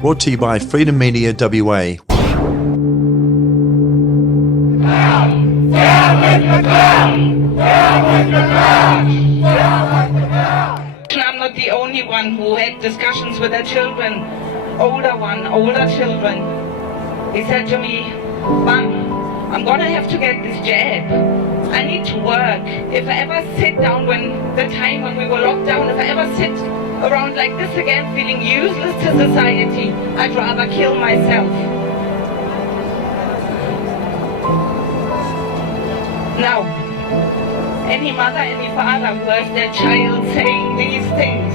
Brought to you by Freedom Media WA. I'm not the only one who had discussions with their children, older children. He said to me, "Mum, I'm gonna have to get this jab. I need to work. If I ever sit down the time when we were locked down, if I ever sit around like this again feeling useless to society, I'd rather kill myself." Now, any mother, any father who has their child saying these things,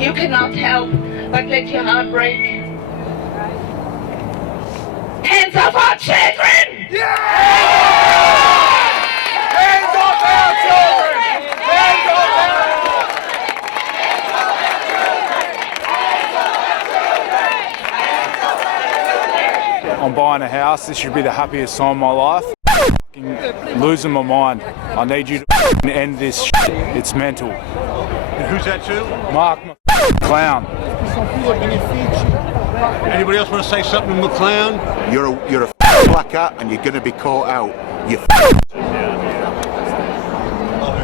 you cannot help but let your heart break. Hands off our children! Yeah! Hands off our children! Hands off our children! I'm buying a house. This should be the happiest time of my life. Losing my mind. I need you to end this shit. It's mental. And who's that to? Mark McClown. Anybody else want to say something, McClown? You're a black hat and you're going to be caught out.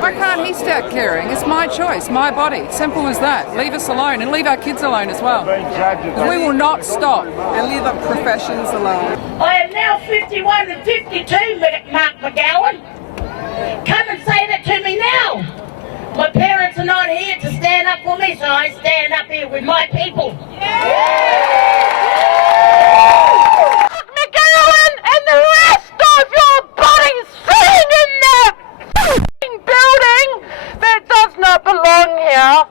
Why can't he start caring? It's my choice, my body. Simple as that. Leave us alone and leave our kids alone as well. We will not stop. And leave our professions alone. I am now 51 and 52, Mark McGowan. Come and say that to me now. My parents are not here to stand up for me, so I stand up here with my people. McGowan and the rest of your bodies sitting in that building that does not belong here.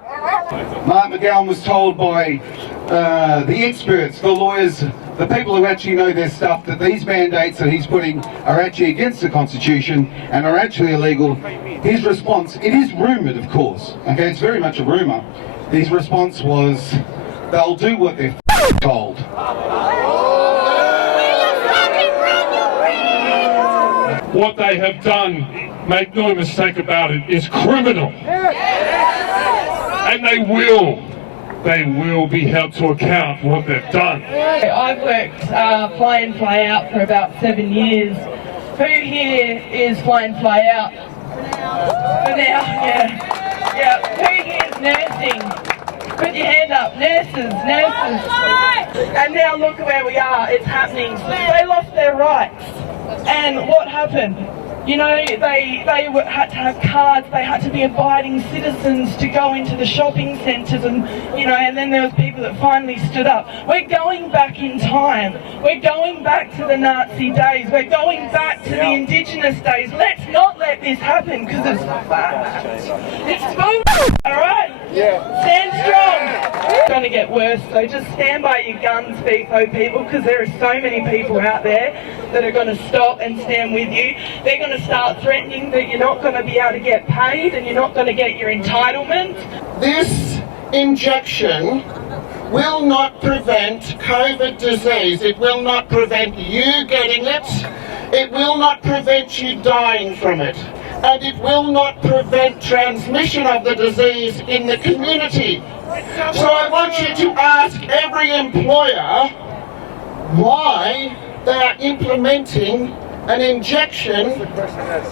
Mark McGowan was told by the experts, the lawyers, the people who actually know their stuff, that these mandates that he's putting are actually against the Constitution and are actually illegal. His response, it is rumoured of course, okay, it's very much a rumour. His response was, they'll do what they're told. What they have done, make no mistake about it, is criminal. And they will be held to account for what they've done. I've worked fly in, fly out for about 7 years. Who here is fly in, fly out? For now, yeah. Who here is nursing? Put your hand up. Nurses. And now look where we are. It's happening. They lost their rights. And what happened? You know, they had to have cards, they had to be abiding citizens to go into the shopping centres, and, you know, and then there was people that finally stood up. We're going back in time. We're going back to the Nazi days. We're going back to the Indigenous days. Let's not let this happen, because it's bad. It's smooth, alright? Yeah. Stand strong. It's going to get worse, so just stand by your guns, FIFO people, because there are so many people out there that are going to stop and stand with you. They're going to start threatening that you're not going to be able to get paid and you're not going to get your entitlement. This injection will not prevent COVID disease. It will not prevent you getting it. It will not prevent you dying from it. And it will not prevent transmission of the disease in the community. So I want you to ask every employer why they are implementing an injection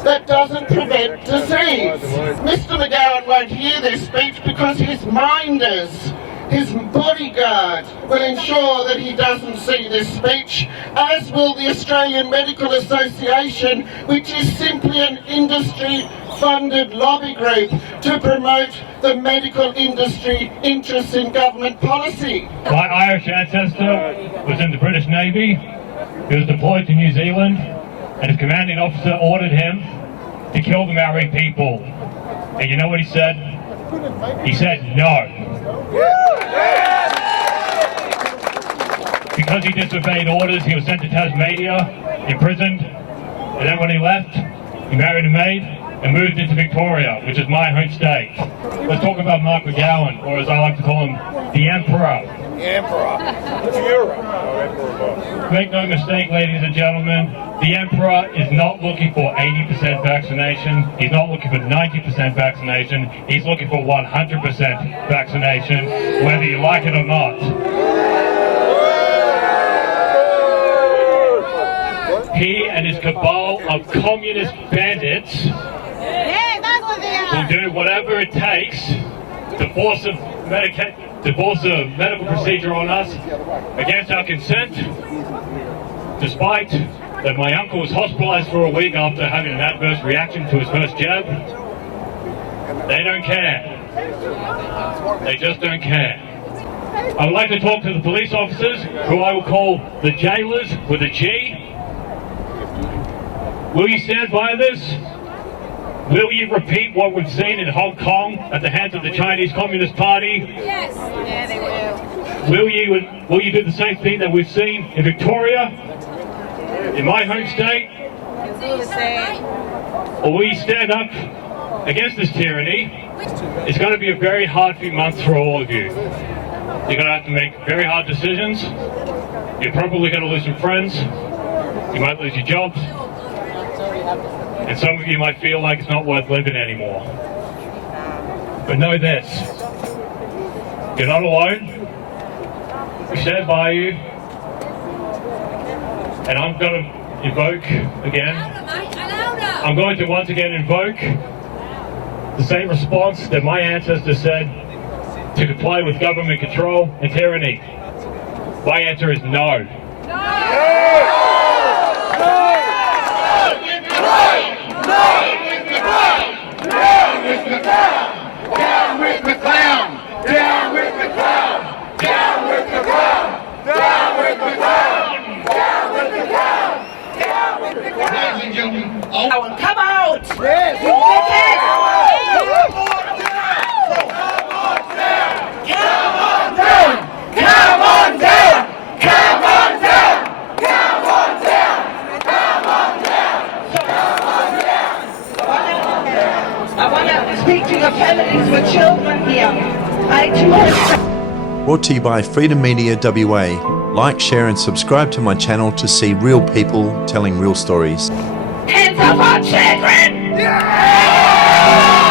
that doesn't prevent disease. Mr. McGowan won't hear this speech because his minders, his bodyguard, will ensure that he doesn't see this speech, as will the Australian Medical Association, which is simply an industry-funded lobby group to promote the medical industry interests in government policy. My Irish ancestor was in the British Navy. He was deployed to New Zealand, and his commanding officer ordered him to kill the Maori people. And you know what he said? He said no. Because he disobeyed orders, he was sent to Tasmania, imprisoned, and then when he left, he married a maid and moved into Victoria, which is my home state. Let's talk about Mark McGowan, or as I like to call him, the Emperor. Make no mistake, ladies and gentlemen, the Emperor is not looking for 80% vaccination. He's not looking for 90% vaccination. He's looking for 100% vaccination, whether you like it or not. He and his cabal of communist bandits will do whatever it takes to force a medical procedure on us against our consent, despite that my uncle was hospitalized for a week after having an adverse reaction to his first jab. They don't care. They just don't care. I would like to talk to the police officers, who I will call the jailers with a G. Will you stand by this? Will you repeat what we've seen in Hong Kong at the hands of the Chinese Communist Party? Yes. Yeah, they will. Will you do the same thing that we've seen in Victoria, in my home state? Do the same. Or will you stand up against this tyranny? It's going to be a very hard few months for all of you. You're going to have to make very hard decisions. You're probably going to lose some friends. You might lose your jobs. And some of you might feel like it's not worth living anymore. But know this, you're not alone. We stand by you. And I'm going to invoke again. I'm going to once again invoke the same response that my ancestors said to comply with government control and tyranny. My answer is no. Down with the clown! Down with the clown! Down with the clown! Down with the clown! Down with the clown! Down with the clown! Ladies and gentlemen, Come out! Yes! Come on down! Come on down! Come on down! Come on down! Come on down! I want to speak to the families with children here. Brought to you by Freedom Media WA. Like, share and subscribe to my channel to see real people telling real stories. Hands up on children! Yeah!